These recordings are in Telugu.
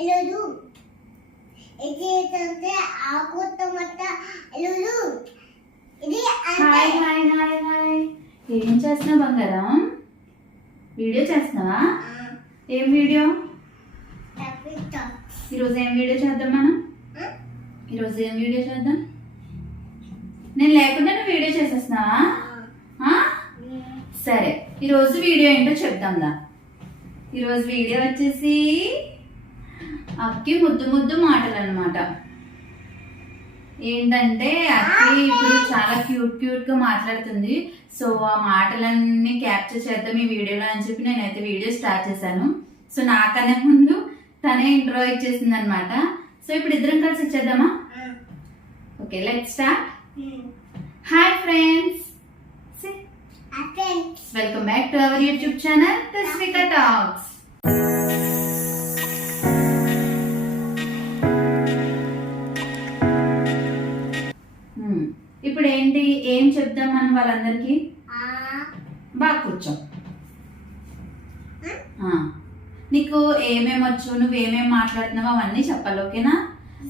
Hello, ఇది అంటే ఆకుతమట హలో ఇది హాయ్ హాయ్ హాయ్ హాయ్ ఏం చేస్తున్నావు బంగారం? వీడియో చేస్తున్నావా? ఏం వీడియో? ఈరోజు ఏం వీడియో చేద్దాం మనం? ఈరోజు ఏం వీడియో చేద్దాం? నేను లేకుండా నువ్వు వీడియో చేసేస్తున్నావా? సరే, ఈరోజు వీడియో ఏంటో చెప్దాందా. ఈరోజు వీడియో వచ్చేసి అక్కి ముద్దు ముద్దు మాటలు అనమాట. ఏంటంటే అక్కి ఇప్పుడు చాలా క్యూట్ గా మాట్లాడుతుంది. సో ఆ మాటలన్నీ క్యాప్చర్ చేద్దాం ఈ వీడియోలో అని చెప్పి నేనైతే వీడియో స్టార్ట్ చేశాను. సో నాకనే ముందు తనే ఇంట్రో ఇచ్చేసింది అనమాట. సో ఇప్పుడు ఇద్దరం కలిసి ఇచ్చేద్దామా? Okay, let's start. Hi friends, welcome back to our YouTube channel Tasvika talks. ఇప్పుడు ఏంటి, ఏం చెప్దాం మనం వాళ్ళందరికీ? బాగా కూర్చో. నీకు ఏమేమి వచ్చు, నువ్వు ఏమేమి మాట్లాడుతున్నావు అవన్నీ చెప్పాలి, ఓకేనా?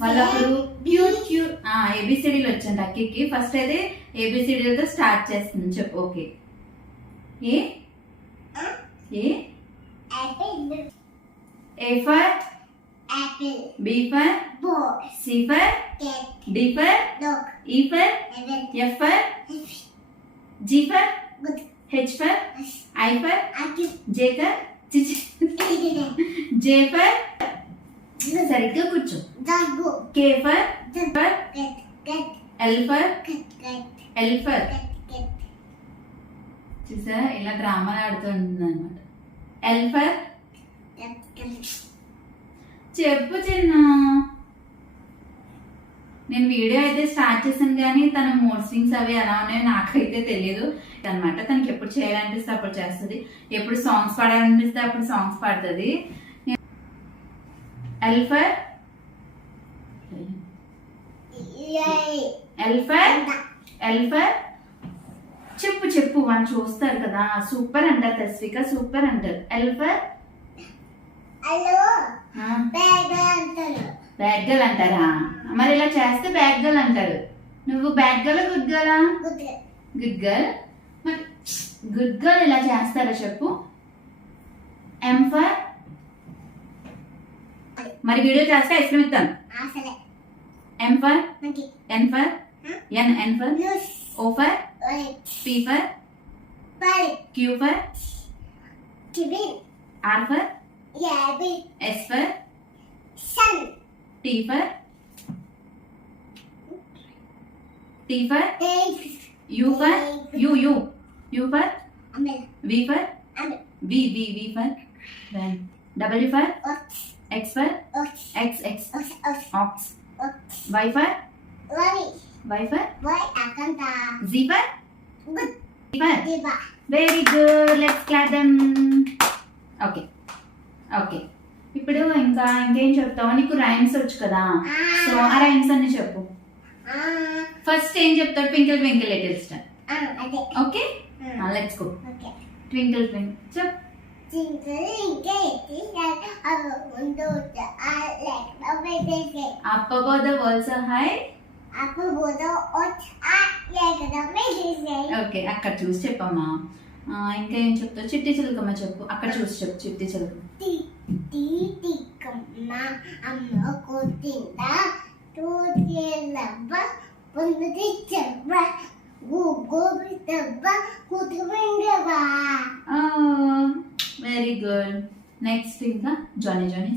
వాళ్ళప్పుడు క్యూట్ ఏబిసిడీలు వచ్చండి అక్కికి. ఫస్ట్ అయితే ఏబిసిడీలతో స్టార్ట్ చేస్తుంది, చెప్పు. Okay. A A A for apple, B for ball, C for cat, D for dog, E for elephant, F for G for good, H for I for apple, J for J for సరిగ్గా కూర్చో. dog, K for cat, cat, L for cat, L for cat, cat, చూసా ఇలా డ్రామాలు ఆడుతుంది అనమాట. L for cat, cat. చెప్పు చిన్న. నేను వీడియో అయితే స్టార్ట్ చేశాను కానీ తన మూడ్ స్వింగ్స్ అవి ఎలా ఉన్నాయో నాకైతే తెలియదు అనమాట. తనకి ఎప్పుడు చేయాలనిపిస్తే అప్పుడు చేస్తుంది, ఎప్పుడు సాంగ్స్ పాడాలనిపిస్తే అప్పుడు సాంగ్స్ పాడుతుంది. ఎల్ ఫర్ ఎల్ ఫర్ చెప్పు చెప్పు, వాళ్ళు చూస్తారు కదా. సూపర్ అంటారు తస్విక, సూపర్ అంటారు. ఎల్ ఫర్ హలో బ్యాగ్ అంటారు. బ్యాడ్ గర్ల్ అంటారా? మరి ఇలా చేస్తే బ్యాడ్ గర్ల్ అంటారు. నువ్వు బ్యాడ్ గర్ల్ గుడ్ గర్లా? Good good girl. మరి గుడ్ గర్ల్ ఇలా చేస్తారా చెప్పు. ఎం ఫర్ మరి వీడియో చేస్తే ఐస్ క్రీమ్ ఇస్తాను. అసలే M for monkey N for N N for news O for orange P for pie Q for queen R for యాబి S for sun T for you for U U U for umbrella V for umbrella V for van. W for ox X for ox X X ox ox ox. Ox Y for Y Y for Y అకంట Z for good Z for. దిబా very good, let's clap them. Okay okay, ఇప్పుడు ఇంకేం చెప్తావు? నీకు రైమ్స్ వచ్చు కదా, సో ఆ రైమ్స్ అన్ని చెప్పు. ఫస్ట్ ఏం చెప్తావు? Twinkle twinkle little star. అదే okay, let's go. Okay twinkle twinkle చెప్పు. Up above the world so high. Okay, అక్కడ చూసి చెప్పమ్మా. ఇంకా ఏం చెప్తావు? చిట్టి చిలుకమ్మ చెప్పు. అక్కడ చూసి చెప్పు చిట్టి చిలుకమ్మ. అమ్మ కొట్టిందా తోటేలవ్వ పొందుది చెవ్వ గోబి దవ్వ కుటుంబవా. Very good. నెక్స్ట్ ఇంకా జానీ జానీ.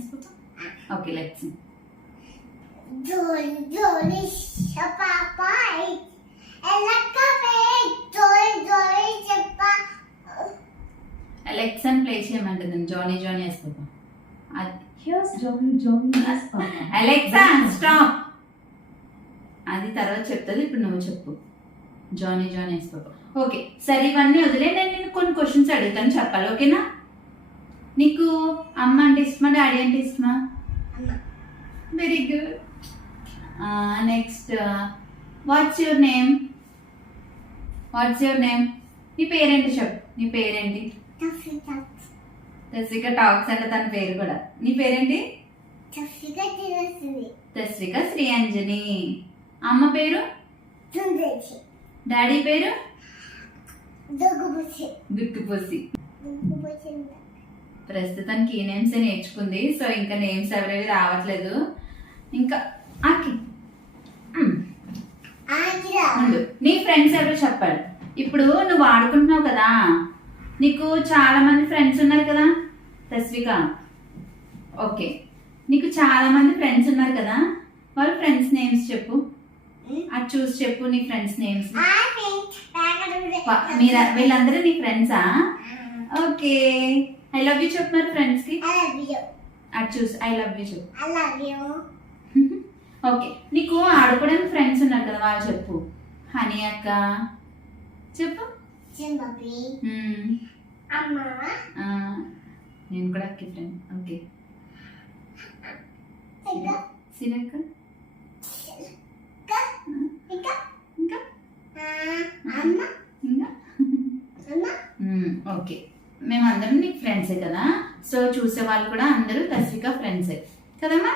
Okay, let's. జోలి జోలి షపాపాయ్ ఎలకవే జోలి జోలి చెప్ప అలెక్సన్ ప్లే చేయమంటుంది. జానీ జానీ వేసుకోపా. Alexa stop. అది తర్వాత చెప్తుంది, ఇప్పుడు నువ్వు చెప్పు. Johnny Johnny వేసుకోపా. ఓకే సరే, ఇవన్నీ వదిలే. నేను కొన్ని క్వశ్చన్స్ అడుగుతాను, చెప్పాలి, ఓకేనా? నీకు అమ్మ అంటే ఇష్టమా, డాడీ అంటే ఇష్టమా? Very good. Next, what's your name? What's your name? నీ పేరేంటి చెప్పు. నీ పేరేంటి? తస్విక టాక్స్ అంటే తన పేరు కూడా. నీ పేరేంటి? చఫిగా తినేస్తుంది తస్విక శ్రీ అంజని. అమ్మ పేరు సుందరి డాడీ పేరు దొగుబుసి గుట్టుపూసి. దొగుబుసి ప్రస్తుతానికి ఈ నేమ్స్ నేర్చుకుంది. సో ఇంకా నేమ్స్ ఎవరేవి రావట్లేదు. ఇంకా అక్కి ఉండు. నీ ఫ్రెండ్స్ ఎవరో చెప్పాలి. ఇప్పుడు నువ్వు ఆడుకుంటున్నావు కదా, నీకు చాలా మంది ఫ్రెండ్స్ ఉన్నారు కదా తస్విక. ఓకే, నీకు చాలా మంది ఫ్రెండ్స్ ఉన్నారు కదా, వాళ్ళ ఫ్రెండ్స్ నేమ్స్ చెప్పు. అది చూసి చెప్పు నీ ఫ్రెండ్స్ నేమ్స్. వీళ్ళందరూ నీ ఫ్రెండ్సా? ఓకే, ఐ లవ్ యూ చెప్తున్నారు ఫ్రెండ్స్ కి. అది చూసి ఐ లవ్ యూ చెప్పు. ఓకే, నీకు ఆడుకోవడానికి ఫ్రెండ్స్ ఉన్నారు కదా, వాళ్ళు చెప్పు. హనీ అక్క చెప్పు. నేను కూడా అక్కి ఫ్రెండ్. ఓకే, సిరక్క ఇంకా ఇంకా ఓకే, మేమందరం నీకు ఫ్రెండ్సే కదా. సో చూసే వాళ్ళు కూడా అందరూ తస్విక ఫ్రెండ్సే కదమ్మా.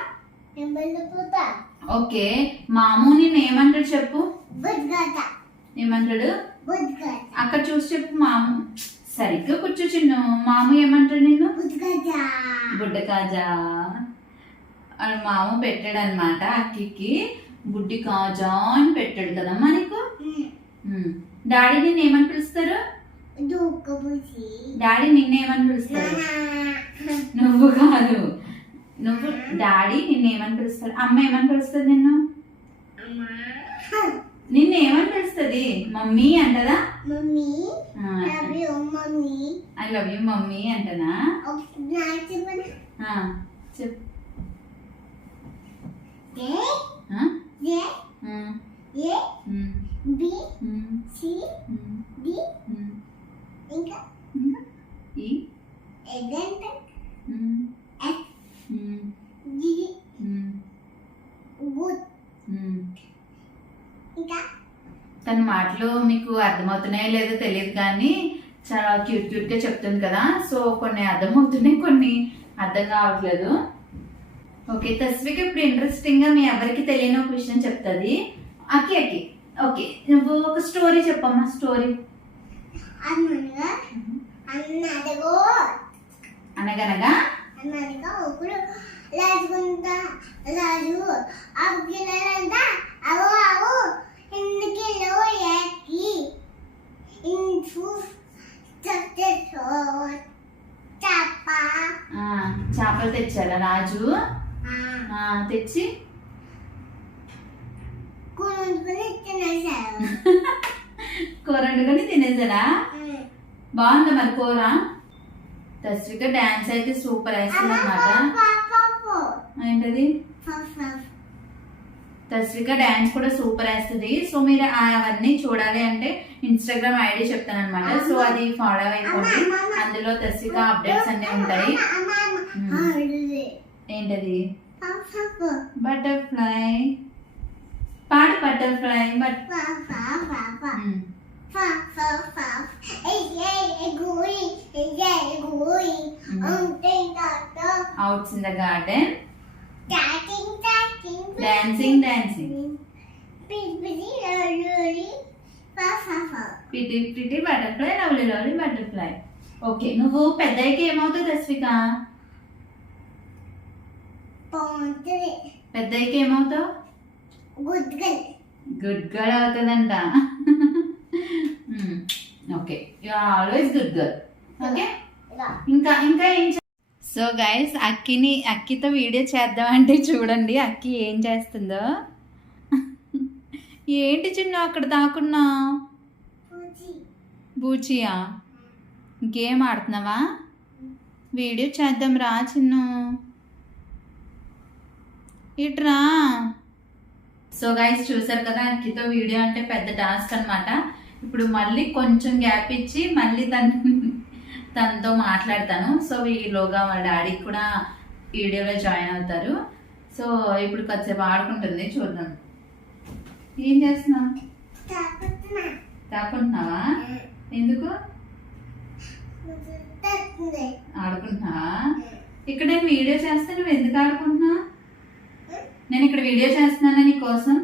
ఓకే, మాము నేను ఏమంటాడు చెప్పు. ఏమంటాడు అక్కడ చూసి చెప్పు. మాము సరిగ్గా కూర్చో చిన్ను. మాము ఏమంటాడు నేను? బుడ్డ కాజా అని మాము పెట్టాడు అనమాట. అక్కికి బుడ్డి కాజా అని పెట్టాడు కదమ్మా నీకు. డాడీ నిన్ను ఏమని పిలుస్తారు? డాడీ నిన్నేమని పిలుస్తారు? నువ్వు కాదు, నువ్వు డాడీ నిన్నేమని పిలుస్తారు? అమ్మ ఏమని పిలుస్తుంది నిన్ను? నిన్నేమని పిలుస్తుంది? మమ్మీ అంటదా? ఐ లవ్ యూ మమ్మీ అంటనా? చెప్పు. తన మాటలు మీకు అర్థమవుతున్నాయో లేదో తెలియదు కానీ చాలా క్యూట్ క్యూట్ గా చెప్తుంది కదా. సో కొన్ని అర్థమవుతున్నాయి, కొన్ని అర్థం కావట్లేదు. ఓకే, తస్విక ఇప్పుడు ఇంట్రెస్టింగ్ గా మీ ఎవరికి తెలియని ఒక విషయం చెప్తుంది. అక్కి అక్కి ఓకే, నువ్వు ఒక స్టోరీ చెప్పమ్మా. స్టోరీ. అనగనగా ఒకడు రాజుకుంటా రాజు అవ్వలంతా అవో అవో ఇందుకిలో యాకి ఇంచు చేపలు తెచ్చాడా రాజు? తెచ్చి కూర వండుకొని తినేసాడా? బాగుందా మరి కూర? తస్విక డాన్స్ అయితే సూపర్ వేస్తుంది అన్నమాట. ఏంటది? తస్విక డాన్స్ కూడా సూపర్ వేస్తుంది. సో మీరు అవన్నీ చూడాలి అంటే ఇన్స్టాగ్రామ్ ఐడి చెప్తాను అనమాట. సో అది ఫాలో అయిపోండి, అందులో తస్విక అప్డేట్స్ అన్ని ఉంటాయి. ఏంటది? బటర్ఫ్లై. పాడు butterfly. Out in the garden. Dancing. Pretty butterfly, lovely butterfly. Okay, నువ్వు పెద్దయ్యకి ఏమవుతావు తస్విక? పెద్దయ్యకి ఏమవుతావు? గుడ్ గర్ల్ అవుతుందంట. Okay, you are always good girl. Okay, ఇంకా ఏం? సో గైస్, అక్కితో వీడియో చేద్దామంటే చూడండి అక్కి ఏం చేస్తుందో. ఏంటి చిన్న అక్కడ దాకున్నా? బూచియా గేమ్ ఆడుతున్నావా? వీడియో చేద్దాం రా చిన్ను, ఇట్రా. సో గైస్ చూసారు కదా, అక్కితో వీడియో అంటే పెద్ద టాస్క్ అనమాట. ఇప్పుడు మళ్ళీ కొంచెం గ్యాప్ ఇచ్చి మళ్ళీ తనతో మాట్లాడతాను. సో ఈలోగా వాళ్ళ డాడీ కూడా వీడియోలో జాయిన్ అవుతారు. సో ఇప్పుడు కొద్దిసేపు ఆడుకుంటుంది, చూద్దాం. ఏం చేస్తున్నావు? తాకుంటున్నావా? ఎందుకు ఆడుకుంటున్నావా? ఇక్కడ నేను వీడియో చేస్తే నువ్వు ఎందుకు ఆడుకుంటున్నావు? నేను ఇక్కడ వీడియో చేస్తున్నాను నీ కోసం.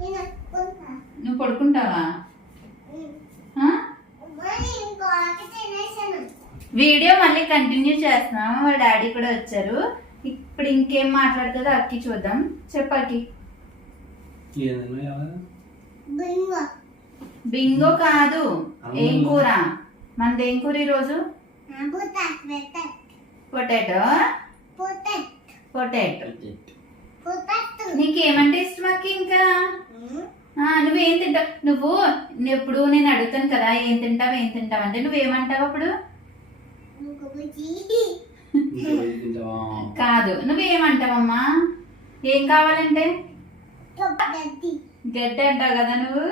నేను అనుకుంటా. నువ్వు పడుకుంటావా? మరి ఇంకొక తినేసాను. వీడియో మళ్ళీ కంటిన్యూ చేస్తున్నాం. వాళ్ళ డాడీ కూడా వచ్చారు. ఇప్పుడు ఇంకేం మాట్లాడుతుందో అక్కి చూద్దాం. చెప్పకి. బింగో. బింగో కాదు. ఏం కూర? మనది ఏం కూర ఈరోజు? పొటాటో. పొటాటో. నీకేమంటే ఇష్టం అక్కి? ఇంకా నువ్వేం తింటావు? నువ్వు ఎప్పుడు నేను అడుగుతాను కదా ఏం తింటావు అంటే నువ్వేమంటావు అప్పుడు? కాదు, నువ్వేమంటావమ్మా? ఏం కావాలంటే గడ్డి అంటావు కదా నువ్వు.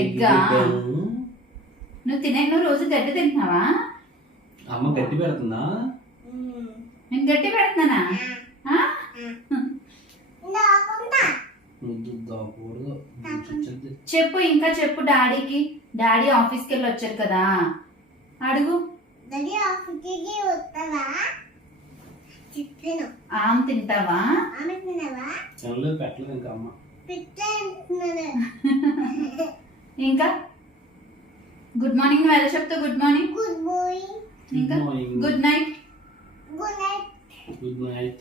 ఎగ్గా? నువ్వు రోజు గడ్డి తింటున్నావా? అమ్మ గడ్డి పెడుతుందా? నేను గడ్డి పెడుతున్నానా? చెప్పు, ఇంకా చెప్పు డాడీకి. డాడీ ఆఫీస్కి వెళ్ళి వచ్చారు కదా, అడుగు. ఆమె తింటావా? పెట్టలేదు ఇంకా అమ్మ. ఇంకా గుడ్ మార్నింగ్ నువ్వు ఎలా చెప్తావు? Good morning. ఇంకా good night. Good night.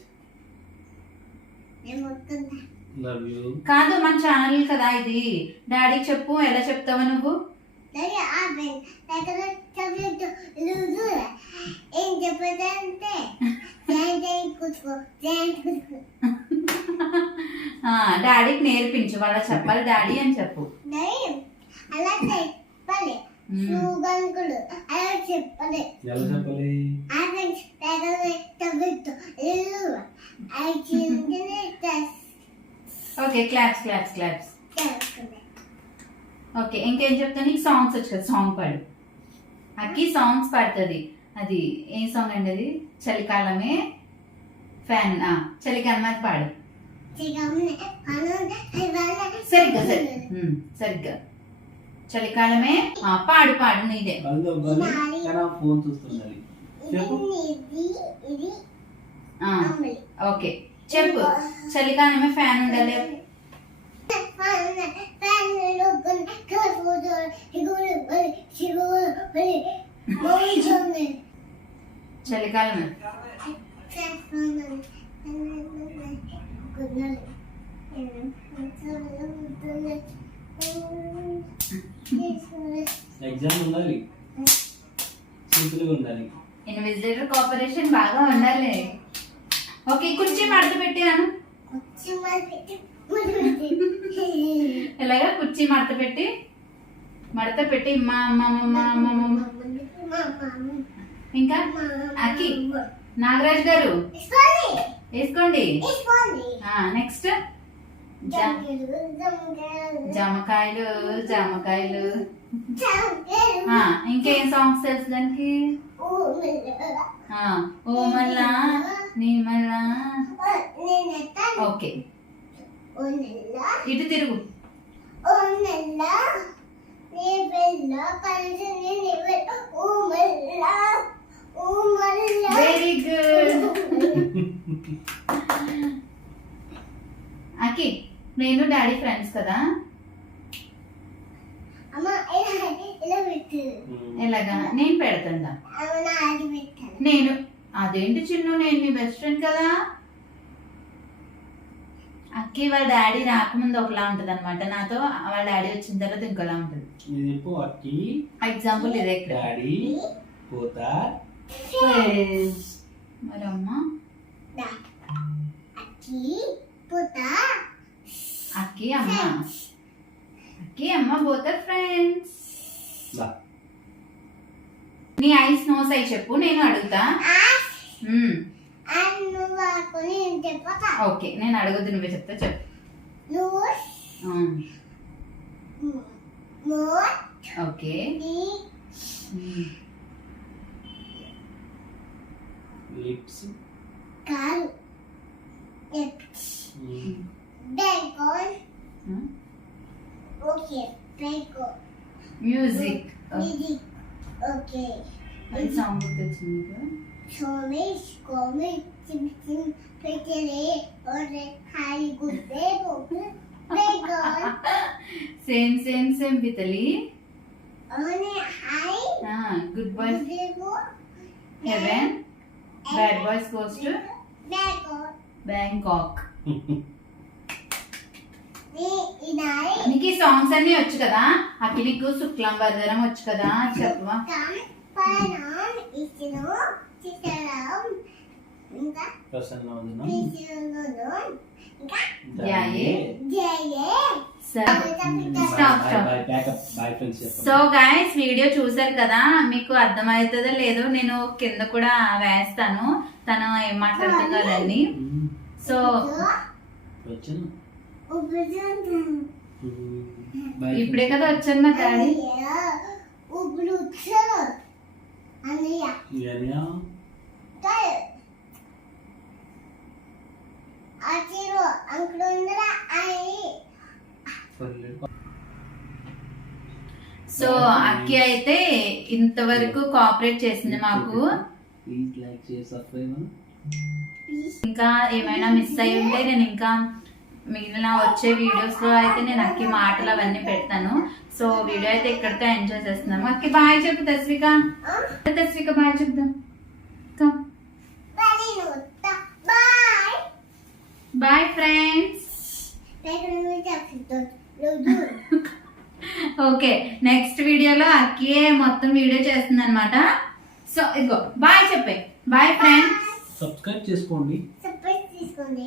Love you. కాదు, మన ఛానల్ కదా ఇది. డాడీకి చెప్పు, ఎలా చెప్తావా నువ్వు? ఏం చెప్పదంటే డాడీకి నేర్పించు, వాళ్ళ చెప్పాలి డాడీ అని చెప్పు. అలా చెప్పాలి. సుగంకుడు అలా చెప్పాలి. ఎలా చెప్పాలి? Okay, claps claps claps. Okay, ఇంకేం చెప్తాను? నీకు సాంగ్స్ వచ్చు కదా, సాంగ్ పాడు. అక్కి సాంగ్స్ పాడుతుంది. అది ఏం సాంగ్ అండి? అది చలికాలమే ఫ్యాన్. చలికాలం అది పాడు. సరిగ్గా సరిగ్గా చలికాలమే పాడు పాడు నీదే. ఫోన్ చూస్తున్నారు. ఓకే చెప్పు. చలికాలమే ఫ్యాన్ ఉండాలి. చలికాలమే ఎగ్జామ్ ఉండాలి, సింపుల్గా ఉండాలి. ఇన్విజిలేటర్ కోఆపరేషన్ బాగా ఉండాలి. ఓకే, కుర్చీ మడత పెట్టాను. ఎలాగా? కుర్చీ మడత పెట్టి మా ఇంకా అక్కి నాగరాజ్ గారు వేసుకోండి. నెక్స్ట్ జామకాయలు జామకాయలు. ఇంకేం సాంగ్స్ తెలుసు దానికి? ఓ మళ్ళా నీ మళ్ళా. ఓకే, ఇటు తిరుగు. వెరీ గుడ్ అక్కి. నేను డాడీ ఫ్రెండ్స్ కదా. ఎలాగా? నేను పెడతా. నేను అదేంటి చిన్ను, నేను నీ బెస్ట్ ఫ్రెండ్ కదా. అక్కి వాళ్ళ డాడీ రాకముందు ఒకలా ఉంటది అనమాట, నాతో వాళ్ళ డాడీ వచ్చిన తర్వాత ఇంకోలా ఉంటది. ఎగ్జాంపుల్ ఇదే. డాడీ మరి అమ్మ అక్కి అమ్మ బోత్ ఆర్ ఫ్రెండ్స్. నీ ఐస్ నోస్ అయి చెప్పు, నేను అడుగుతా. ఓకే, నేను అడగద్దు, నువ్వే చెప్తా. చెప్పు. ఓకే, లిప్స్ కాలు bacon. Okay, bacon. Music. Music. Okay. అది సాంగ్ గుర్తొచ్చింది నీకు? Chomish, comic, chim chim, petele, ore, hai, good bebo, bego, same same same పితలి. one, hai, good boy good bebo, heaven, bad boys goes to bego, Bangkok. ni, inai, నీకు ఈ సాంగ్స్ అన్ని వచ్చు కదా? అక్కి నీకు శుక్లం వరదరం వచ్చు కదా? చెప్పవా? kam, panan, isino, chisaram, ఇంకా ప్రసన్నవదనం తీసుకున్నాను ఇంకా యాయే. జయే స్టాప్ స్టాప్. బాయ్ ఫ్రెండ్స్ చెప్పండి. సో గైస్ వీడియో చూసారు కదా, మీకు అర్థమవుతుందో లేదో నేను కింద కూడా వేస్తాను తను ఏం మాట్లాడుతుందో అదండి. సో వచ్చాను. ఉపజంతం ఇప్పుడే కదా వచ్చాను మా డాడీ. ఉపలుచ్చ అన్నయ్య ఇవన్నీ ఆచిరో అంకుడుందరా అయి సో అక్కి అయితే ఇంతవరకు కోఆపరేట్ చేసింది మాకు. ప్లీజ్ లైక్ చేసి సబ్స్క్రైబ్. ఇంకా ఏమైనా మిస్ అయి ఉంటే నేను ఇంకా మిగిలిన వచ్చే వీడియోస్ లో అయితే నేను అక్కి మాటలు అవన్నీ పెడతాను. సో వీడియో అయితే ఇక్కడితో ఎంజాయ్ చేస్తున్నాము. అక్కి బాయ్ చెప్పు తస్విక. తస్విక బాయ్ చెప్దాం. Bye bye friends. Okay next వీడియోలో అక్కియే మొత్తం వీడియో చేస్తుంది అనమాట. సో ఇదిగో బాయ్ చెప్పే. Bye friends. సబ్స్క్రైబ్ చేసుకోండి. సబ్స్క్రైబ్ చేసుకోండి.